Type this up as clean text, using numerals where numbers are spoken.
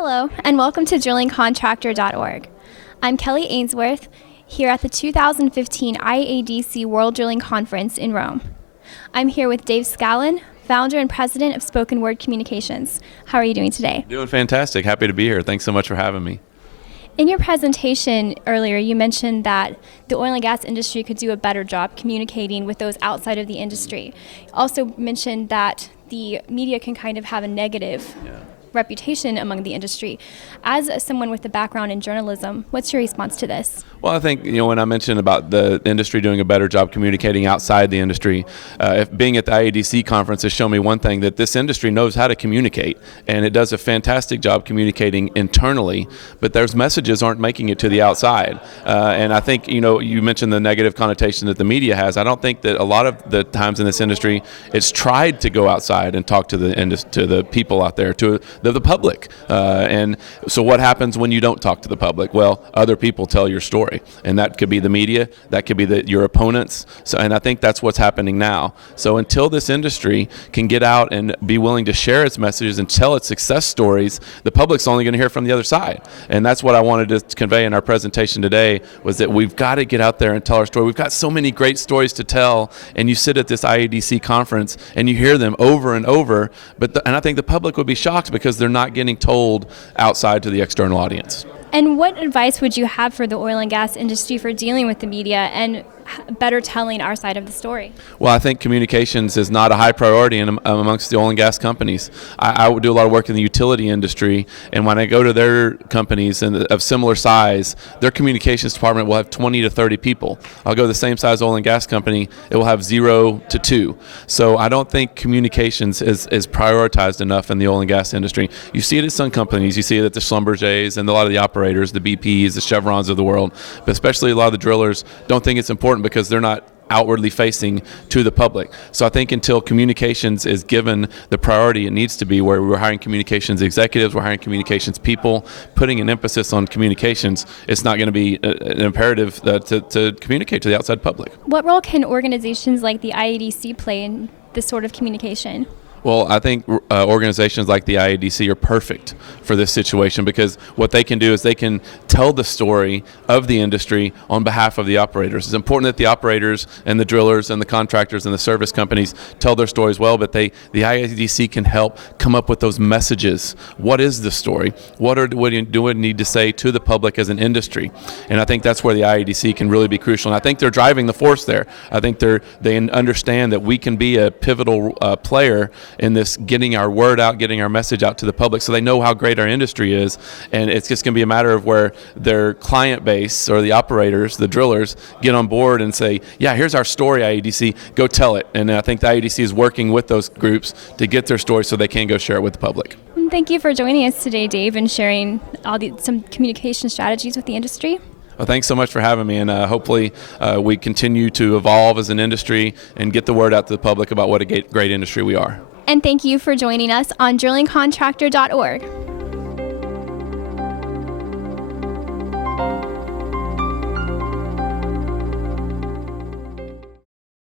Hello, and welcome to drillingcontractor.org. I'm Kelly Ainsworth, here at the 2015 IADC World Drilling Conference in Rome. I'm here with Dave Scallon, founder and president of Spoken Word Communications. How are you doing today? Doing fantastic. Happy to be here. Thanks so much for having me. In your presentation earlier, you mentioned that the oil and gas industry could do a better job communicating with those outside of the industry. You also mentioned that the media can kind of have a negative reputation among the industry. As someone with a background in journalism, what's your response to this? Well, I think, when I mentioned about the industry doing a better job communicating outside the industry, if being at the IADC conference has shown me one thing, that this industry knows how to communicate, and it does a fantastic job communicating internally, but those messages aren't making it to the outside. And I think, you mentioned the negative connotation that the media has. I don't think that a lot of the times in this industry, it's tried to go outside and talk to the people out there, to the public. And so what happens when you don't talk to the public? Well, other people tell your story. And that could be the media, that could be your opponents. And I think that's what's happening now. So until this industry can get out and be willing to share its messages and tell its success stories, the public's only going to hear from the other side. And that's what I wanted to convey in our presentation today, was that we've got to get out there and tell our story. We've got so many great stories to tell, and you sit at this IADC conference and you hear them over and over, and I think the public would be shocked because they're not getting told outside to the external audience. And what advice would you have for the oil and gas industry for dealing with the media and better telling our side of the story? Well, I think communications is not a high priority amongst the oil and gas companies. I would do a lot of work in the utility industry, and when I go to their companies of similar size, their communications department will have 20 to 30 people. I'll go to the same size oil and gas company, it will have 0 to 2. So I don't think communications is prioritized enough in the oil and gas industry. You see it at some companies, you see it at the Schlumbergers and a lot of the operators, the BPs, the Chevrons of the world, but especially a lot of the drillers don't think it's important because they're not outwardly facing to the public. So I think until communications is given the priority it needs to be, where we're hiring communications executives, we're hiring communications people, putting an emphasis on communications, it's not going to be an imperative to communicate to the outside public. What role can organizations like the IADC play in this sort of communication? Well, I think organizations like the IADC are perfect for this situation, because what they can do is they can tell the story of the industry on behalf of the operators. It's important that the operators and the drillers and the contractors and the service companies tell their stories well, but the IADC can help come up with those messages. What is the story? What do we need to say to the public as an industry? And I think that's where the IADC can really be crucial. And I think they're driving the force there. I think they understand that we can be a pivotal player in this, getting our word out, getting our message out to the public, so they know how great our industry is. And it's just going to be a matter of where their client base or the operators, the drillers, get on board and say, yeah, here's our story, IADC, go tell it. And I think the IADC is working with those groups to get their story so they can go share it with the public. Thank you for joining us today, Dave, and sharing some communication strategies with the industry. Well, thanks so much for having me, and hopefully we continue to evolve as an industry and get the word out to the public about what a great industry we are. And thank you for joining us on drillingcontractor.org.